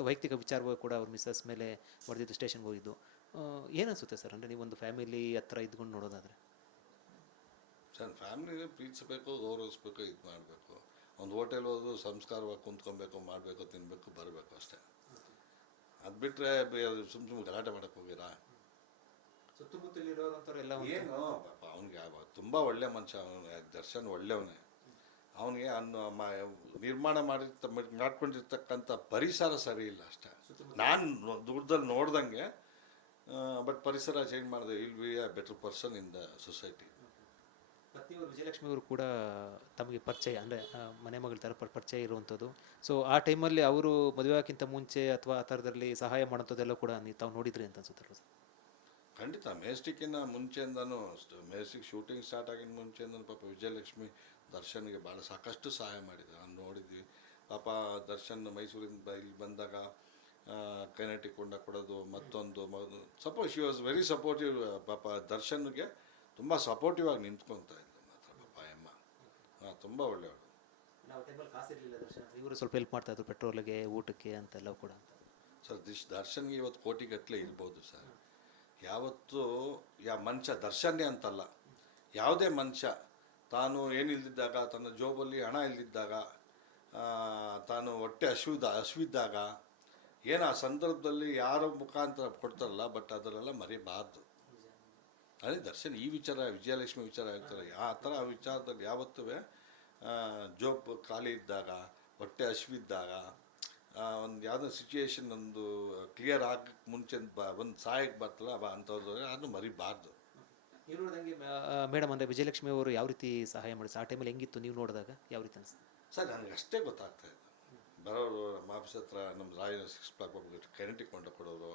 ಮತ್ತು ವೈಯಕ್ತಿಕ ವಿಚಾರವಾಗಿ ಕೂಡ ಅವ್ರ ಮಿಸ್ಸಸ್ ಮೇಲೆ ಹೊಡೆದಿದ್ದು, ಸ್ಟೇಷನ್ಗೆ ಹೋಗಿದ್ದು. ಏನನ್ಸುತ್ತೆ ಸರ್, ಅಂದರೆ ನೀವೊಂದು ಫ್ಯಾಮಿಲಿ ಹತ್ರ ಇದ್ಕೊಂಡು ನೋಡೋದಾದರೆ? ಸರ್, ಫ್ಯಾಮಿಲಿನೇ ಪ್ರೀತಿಸಬೇಕು, ಗೌರವಿಸ್ಬೇಕು, ಇದು ಮಾಡಬೇಕು. ಒಂದು ಹೋಟೆಲ್ ಹೋದ್ರು ಸಂಸ್ಕಾರವಾಗಿ ಕುಂತ್ಕೊಬೇಕು, ಮಾಡಬೇಕು, ತಿನ್ನಬೇಕು, ಬರಬೇಕು ಅಷ್ಟೇ. ಅದು ಬಿಟ್ಟರೆ ಸುಮ್ಮ ಸುಮ್ಮನೆ ಗಲಾಟೆ ಮಾಡೋಕ್ಕೆ ಹೋಗಿರಾ? ಸುತ್ತಮುತ್ತಲಿರೋರಂಥವ್ರೆಲ್ಲ ಏನು ಪಾಪ ಅವನಿಗೆ ತುಂಬ ಒಳ್ಳೆ ಮನುಷ್ಯ. ಅವನು ದರ್ಶನ್ ಒಳ್ಳೆಯವನೇ. ಅವನಿಗೆ ನಿರ್ಮಾಣ ಮಾಡ್ಕೊಂಡಿರ್ತಕ್ಕಂಥ ಪರಿಸರ ಸರಿ ಇಲ್ಲ ಅಷ್ಟೇ. ನಾನು ದೂರದಲ್ಲಿ ನೋಡ್ದಂಗೆ. ಬಟ್ ಪರಿಸರ ಚೇಂಜ್ ಮಾಡಿದೆ. Will be a better person in the society. ಪತ್ನಿಯವರು ವಿಜಯಲಕ್ಷ್ಮಿ ಅವರು ಕೂಡ ತಮಗೆ ಪರಿಚಯ, ಅಂದರೆ ಮನೆ ಮಗಳ ಥರ ಪರಿಚಯ ಇರುವಂಥದ್ದು. ಸೊ ಆ ಟೈಮಲ್ಲಿ ಅವರು ಮದುವೆ ಆಗೋಕ್ಕಿಂತ ಮುಂಚೆ ಅಥವಾ ಆ ಥರದಲ್ಲಿ ಸಹಾಯ ಮಾಡೋಂಥದ್ದೆಲ್ಲ ಕೂಡ ನೀವು ತಾವು ನೋಡಿದ್ರಿ ಅಂತ ಅನ್ಸುತ್ತಲ್ಲ ಸರ್? ಖಂಡಿತ. ಮೆಜೆಸ್ಟಿಕ್ಕಿಂತ ಮುಂಚೆಯಿಂದನೂ, ಮೆಜೆಸ್ಟಿಕ್ ಶೂಟಿಂಗ್ ಸ್ಟಾರ್ಟ್ ಆಗಿನ ಮುಂಚೆಯಿಂದನೂ ಪಾಪ ವಿಜಯಲಕ್ಷ್ಮಿ ದರ್ಶನ್ಗೆ ಭಾಳ ಸಾಕಷ್ಟು ಸಹಾಯ ಮಾಡಿದೆ. ನಾನು ನೋಡಿದ್ವಿ. ಪಾಪ ದರ್ಶನ್ ಮೈಸೂರಿಂದ ಇಲ್ಲಿ ಬಂದಾಗ ಕೈನೆಟಿಕ್ ಕೊಂಡ ಕೊಡೋದು, ಮತ್ತೊಂದು ಶಿ ವಾಸ್ ವೆರಿ ಸಪೋರ್ಟಿವ್. ಪಾಪ ದರ್ಶನ್ಗೆ ತುಂಬ ಸಪೋರ್ಟಿವ್ ಆಗಿ ನಿಂತ್ಕೊತಾ ಇದ್ದರು ಮಾತ್ರ ಪಾಪ ಅಮ್ಮ. ತುಂಬ ಒಳ್ಳೆಯವರು. ಇವರು ಸ್ವಲ್ಪ ಹೆಲ್ಪ್ ಮಾಡ್ತಾಯಿದ್ರು ಪೆಟ್ರೋಲ್ಗೆ, ಊಟಕ್ಕೆ ಅಂತೆಲ್ಲ ಕೂಡ ಅಂತ. ಸರ್, ದರ್ಶನ್ಗೆ ಇವತ್ತು ಕೋಟಿಗಟ್ಟಲೆ ಇರ್ಬೋದು ಸರ್. ಯಾವತ್ತೂ ಮನುಷ್ಯ ದರ್ಶನ್ನೇ ಅಂತಲ್ಲ, ಯಾವುದೇ ಮನುಷ್ಯ ತಾನು ಏನಿಲ್ದಿದ್ದಾಗ, ತನ್ನ ಜೋಬಲ್ಲಿ ಹಣ ಇಲ್ದಿದ್ದಾಗ, ತಾನು ಹೊಟ್ಟೆ ಹಸಿವಿದ್ದಾಗ ಏನು ಆ ಸಂದರ್ಭದಲ್ಲಿ ಯಾರ ಮುಖಾಂತರ ಕೊಡ್ತಾರಲ್ಲ, ಬಟ್ ಅದರೆಲ್ಲ ಮರಿಬಾರ್ದು. ಅದೇ ದರ್ಶನ್ ಈ ವಿಚಾರ, ವಿಜಯಲಕ್ಷ್ಮಿ ವಿಚಾರ ಹೇಳ್ತಾರೆ. ಆ ಥರ ಆ ವಿಚಾರದಲ್ಲಿ ಯಾವತ್ತೂ ಜೋಬ್ ಖಾಲಿ ಇದ್ದಾಗ, ಹೊಟ್ಟೆ ಹಸಿವಿದ್ದಾಗ, ಒಂದು ಯಾವುದೋ ಸಿಚುಯೇಷನ್ ಒಂದು ಕ್ಲಿಯರ್ ಆಗಕ್ಕೆ ಮುಂಚೆ ಒಂದು ಸಹಾಯಕ್ಕೆ ಬರ್ತಲ್ಲ, ಅಂಥವ್ರು ಅದನ್ನು ಮರಿಬಾರ್ದು. ನೀವು ನೋಡಿದಂಗೆ ಮೇಡಮ್, ಅಂದರೆ ವಿಜಯಲಕ್ಷ್ಮಿ ಅವರು ಯಾವ ರೀತಿ ಸಹಾಯ ಮಾಡಿದ್ರು ಆ ಟೈಮಲ್ಲಿ, ಹೆಂಗಿತ್ತು ನೀವು ನೋಡಿದಾಗ, ಯಾವ ರೀತಿ ಅನಿಸ್ತು ಸರ್? ನನಗೆ ಅಷ್ಟೇ ಗೊತ್ತಾಗ್ತಾ ಇದೆ. ಬರೋರು ನಮ್ಮ ಆಫೀಸ್ ಹತ್ರ, ನಮ್ಮ ರಾಯನ 6 o'clock ಕೈನೆಟಿಕ್ ಕೊಂಡ ಕೊಡೋರು,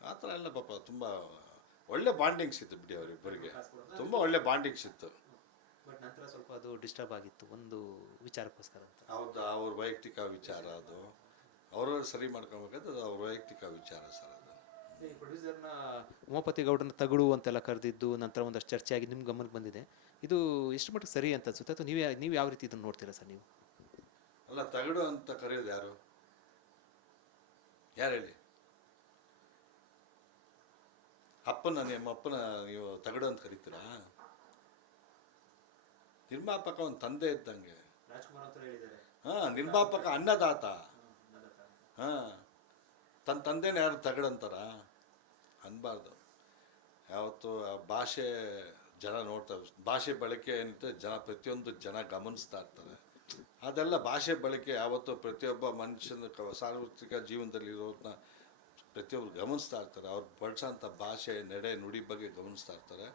ಆ ಥರ ಎಲ್ಲ ಪಾಪ ತುಂಬ ಒಳ್ಳೆ ಬಾಂಡಿಂಗ್ಸ್ ಇತ್ತು ಬಿಡಿ ಅವರಿಬ್ಬರಿಗೆ. ತುಂಬ ಒಳ್ಳೆ ಬಾಂಡಿಂಗ್ಸ್ ಇತ್ತು. ಬಟ್ ನಂತರ ಸ್ವಲ್ಪ ಅದು ಡಿಸ್ಟರ್ಬ್ ಆಗಿತ್ತು ಒಂದು ವಿಚಾರಕ್ಕೋಸ್ಕರ ಅಂತ. ಹೌದು, ಅವ್ರ ವೈಯಕ್ತಿಕ ವಿಚಾರ ಅದು. ಅವರು ಸರಿ ಮಾಡ್ಕೊಬೇಕಾದ್ರೆ ಅದು ಅವ್ರ ವೈಯಕ್ತಿಕ ವಿಚಾರ ಸರ್. ಅದು ಈ ಪ್ರೊಡ್ಯೂಸರ್ನ ಉಮಾಪತಿ ಗೌಡನ ತಗಡು ಅಂತೆಲ್ಲ ಕರೆದಿದ್ದು ನಂತರ ಒಂದಷ್ಟು ಚರ್ಚೆ ಆಗಿ ನಿಮ್ಮ ಗಮನಕ್ಕೆ ಬಂದಿದೆ. ಇದು ಎಷ್ಟು ಮಟ್ಟಿಗೆ ಸರಿ ಅಂತ ಅನ್ಸುತ್ತೆ, ಅಥವಾ ನೀವು ಯಾವ ರೀತಿ ಇದನ್ನು ನೋಡ್ತೀರಾ ಸರ್ ನೀವು? ಅಲ್ಲ, ತಗಡು ಅಂತ ಕರೆಯೋದು ಯಾರು ಹೇಳಿ? ನಿಮ್ಮ ಅಪ್ಪನ ನೀವು ತಗಡು ಅಂತ ಕರಿತೀರಾ? ನಿರ್ಮಾಪಕ ಒಂದು ತಂದೆ ಇದ್ದಂಗೆ. ನಿರ್ಮಾಪಕ ಅನ್ನದಾತ. ತನ್ನ ತಂದೆನ ಯಾರು ತಗಡಂತಾರ? ಅನ್ಬಾರ್ದು. ಯಾವತ್ತು ಭಾಷೆ ಜನ ನೋಡ್ತಾರೆ, ಭಾಷೆ ಬಳಕೆ ಏನಿದೆ ಪ್ರತಿಯೊಂದು ಜನ ಗಮನಿಸ್ತಾ ಇರ್ತಾರೆ. ಅದೆಲ್ಲ ಭಾಷೆ ಬಳಕೆ ಯಾವತ್ತೂ ಪ್ರತಿಯೊಬ್ಬ ಮನುಷ್ಯನ ಸಾರ್ವತ್ರಿಕ ಜೀವನದಲ್ಲಿರೋದನ್ನ ಪ್ರತಿಯೊಬ್ಬರು ಗಮನಿಸ್ತಾ ಇರ್ತಾರೆ. ಅವ್ರು ಬಳಸೋಂಥ ಭಾಷೆ, ನಡೆ, ನುಡಿ ಬಗ್ಗೆ ಗಮನಿಸ್ತಾ ಇರ್ತಾರೆ.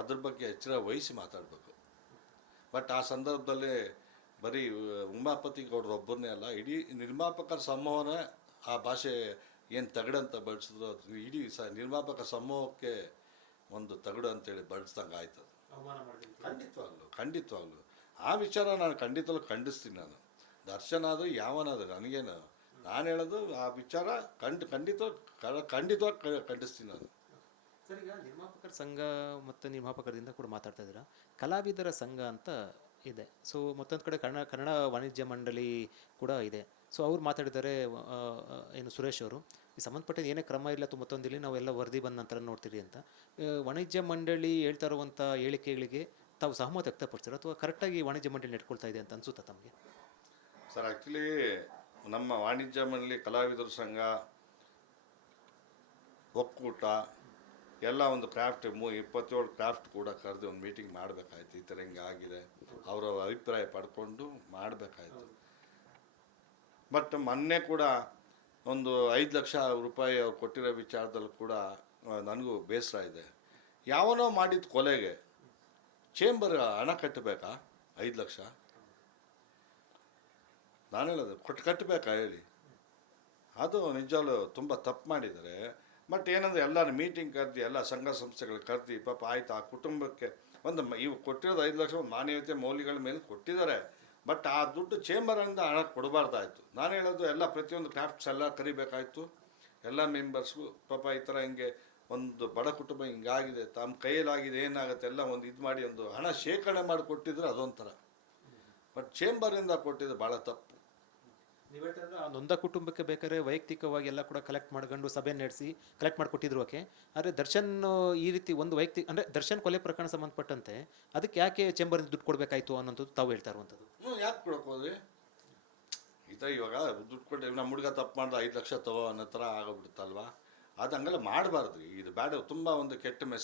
ಅದ್ರ ಬಗ್ಗೆ ಎಚ್ಚರ ವಹಿಸಿ ಮಾತಾಡಬೇಕು. ಬಟ್ ಆ ಸಂದರ್ಭದಲ್ಲಿ ಬರೀ ಉಮಾಪತಿ ಗೌಡ್ರು ಒಬ್ಬರನ್ನೇ ಅಲ್ಲ, ಇಡೀ ನಿರ್ಮಾಪಕರ ಸಮೂಹನ ಆ ಭಾಷೆ ಏನು ತಗಡಂತ ಬಳಸಿದ್ರು, ಅದು ಇಡೀ ನಿರ್ಮಾಪಕ ಸಮೂಹಕ್ಕೆ ಒಂದು ತಗಡು ಅಂತೇಳಿ ಬಳಸ್ದಂಗೆ ಆಯ್ತದು. ಖಂಡಿತವಾಗ್ಲು ಆ ವಿಚಾರ ನಾನು ಖಂಡಿತವಾಗ್ಲೂ ಖಂಡಿಸ್ತೀನಿ. ನಾನು ದರ್ಶನ ಆದರೂ ಯಾವನಾದರೂ ನನಗೇನು, ನಾನು ಹೇಳೋದು ಆ ವಿಚಾರ ಖಂಡಿತವಾಗಿ ಖಂಡಿಸ್ತೀನಿ ನಾನು. ಸರ್, ಈಗ ನಿರ್ಮಾಪಕರ ಸಂಘ ಮತ್ತು ನಿರ್ಮಾಪಕರಿಂದ ಕೂಡ ಮಾತಾಡ್ತಾ ಇದ್ದೀರಾ, ಕಲಾವಿದರ ಸಂಘ ಅಂತ ಇದೆ. ಸೊ ಮತ್ತೊಂದು ಕಡೆ ಕನ್ನಡ ವಾಣಿಜ್ಯ ಮಂಡಳಿ ಕೂಡ ಇದೆ. ಸೊ ಅವ್ರು ಮಾತಾಡಿದ್ದಾರೆ, ಏನು ಸುರೇಶ್ ಅವರು, ಈ ಸಂಬಂಧಪಟ್ಟ ಏನೇ ಕ್ರಮ ಇಲ್ಲ ಅಥವಾ ಮತ್ತೊಂದಿಲ್ಲಿ ನಾವೆಲ್ಲ ವರದಿ ಬಂದ ನಂತರ ನೋಡ್ತೀರಿ ಅಂತ. ವಾಣಿಜ್ಯ ಮಂಡಳಿ ಹೇಳ್ತಾ ಇರುವಂಥ ಹೇಳಿಕೆಗಳಿಗೆ ತಾವು ಸಹಮತ ವ್ಯಕ್ತಪಡಿಸ್ತಾರೆ, ಅಥವಾ ಕರೆಕ್ಟಾಗಿ ವಾಣಿಜ್ಯ ಮಂಡಳಿ ನೆಟ್ಕೊಳ್ತಾ ಇದೆ ಅಂತ ಅನ್ಸುತ್ತಾ ತಮಗೆ? ಸರ್, ಆ್ಯಕ್ಚುಲಿ ನಮ್ಮ ವಾಣಿಜ್ಯ ಮಂಡಳಿ, ಕಲಾವಿದರ ಸಂಘ, ಒಕ್ಕೂಟ ಎಲ್ಲ ಒಂದು ಕ್ರಾಫ್ಟ್ 27 ಕ್ರಾಫ್ಟ್ ಕೂಡ ಕರೆದು ಒಂದು ಮೀಟಿಂಗ್ ಮಾಡಬೇಕಾಯ್ತು. ಈ ಥರ ಹಿಂಗೆ ಆಗಿದೆ, ಅವರ ಅಭಿಪ್ರಾಯ ಪಡ್ಕೊಂಡು ಮಾಡಬೇಕಾಯ್ತು. ಬಟ್ ಮೊನ್ನೆ ಕೂಡ ಒಂದು 5 ಲಕ್ಷ ರೂಪಾಯಿ ಅವ್ರು ಕೊಟ್ಟಿರೋ ವಿಚಾರದಲ್ಲಿ ಕೂಡ ನನಗೂ ಬೇಸರ ಇದೆ. ಯಾವನೋ ಮಾಡಿದ ಕೊಲೆಗೆ ಚೇಂಬರ್ ಹಣ ಕಟ್ಟಬೇಕಾ? 5 ಲಕ್ಷ ನಾನು ಹೇಳೋದು ಕಟ್ಟಬೇಕಾ ಹೇಳಿ? ಅದು ನಿಜವಾಗ್ಲೂ ತುಂಬ ತಪ್ಪು ಮಾಡಿದ್ದಾರೆ. ಬಟ್ ಏನಂದರೆ ಎಲ್ಲರೂ ಮೀಟಿಂಗ್ ಕರೆದು ಎಲ್ಲ ಸಂಘ ಸಂಸ್ಥೆಗಳು ಕರೆದು ಪಾಪ ಆಯ್ತು, ಆ ಕುಟುಂಬಕ್ಕೆ ಒಂದು ಇವು ಕೊಟ್ಟಿರೋದು 5 ಲಕ್ಷ ಒಂದು ಮಾನವೀಯತೆ ಮೌಲ್ಯಗಳ ಮೇಲೆ ಕೊಟ್ಟಿದ್ದಾರೆ. ಬಟ್ ಆ ದುಡ್ಡು ಚೇಂಬರಿಂದ ಹಣ ಕೊಡಬಾರ್ದಾಯ್ತು. ನಾನು ಹೇಳೋದು ಎಲ್ಲ ಪ್ರತಿಯೊಂದು ಕ್ರಾಫ್ಟ್ಸ್ ಎಲ್ಲ ಕರಿಬೇಕಾಯ್ತು, ಎಲ್ಲ ಮೆಂಬರ್ಸ್ಗೂ. ಪಾಪ ಈ ಥರ ಹಿಂಗೆ ಒಂದು ಬಡ ಕುಟುಂಬ ಹಿಂಗಾಗಿದೆ, ತಮ್ಮ ಕೈಯಲ್ಲಾಗಿದೆ, ಏನಾಗುತ್ತೆ ಎಲ್ಲ ಒಂದು ಇದು ಮಾಡಿ ಒಂದು ಹಣ ಶೇಖರಣೆ ಮಾಡಿ ಕೊಟ್ಟಿದ್ರೆ ಅದೊಂಥರ. ಬಟ್ ಚೇಂಬರಿಂದ ಕೊಟ್ಟಿದ್ದು ಭಾಳ ತಪ್ಪು. ನೀವು ಹೇಳ್ತಿದ್ರೆ ಆ ನೊಂದ ಕುಟುಂಬಕ್ಕೆ ಬೇಕಾದ್ರೆ ವೈಯಕ್ತಿಕವಾಗಿ ಎಲ್ಲ ಕೂಡ ಕಲೆಕ್ಟ್ ಮಾಡ್ಕೊಂಡು ಸಭೆ ನಡೆಸಿ ಕಲೆಕ್ಟ್ ಮಾಡಿಕೊಟ್ಟಿದ್ರು ಓಕೆ. ಆದರೆ ದರ್ಶನ್ ಈ ರೀತಿ ಒಂದು ವೈಯಕ್ತಿಕ ಅಂದರೆ ದರ್ಶನ್ ಕೊಲೆ ಪ್ರಕರಣ ಸಂಬಂಧಪಟ್ಟಂತೆ ಅದಕ್ಕೆ ಯಾಕೆ ಚೇಂಬರಿಂದ ದುಡ್ಡು ಕೊಡಬೇಕಾಯ್ತು ಅನ್ನೋಂಥದ್ದು ತಾವು ಹೇಳ್ತಾ ಇರುವಂಥದ್ದು. ಯಾಕೆ ಕೊಡಕ್ಕೆ ಹೋದ್ರಿ? ಈ ಥರ ಇವಾಗ ದುಡ್ಡು ಕೊಟ್ಟು ನಮ್ಮ ಹುಡುಗ ತಪ್ಪು ಮಾಡಿದ್ರೆ 5 ಲಕ್ಷ ತಗೋ ಅನ್ನೋ ಥರ ಆಗೋಗ್ಬಿಡುತ್ತಲ್ವಾ. ಅದು ಹಂಗೆಲ್ಲ ಮಾಡಬಾರ್ದು. ಇದು ಬ್ಯಾಡ, ತುಂಬ ಒಂದು ಕೆಟ್ಟ ಮೆಸೇಜ್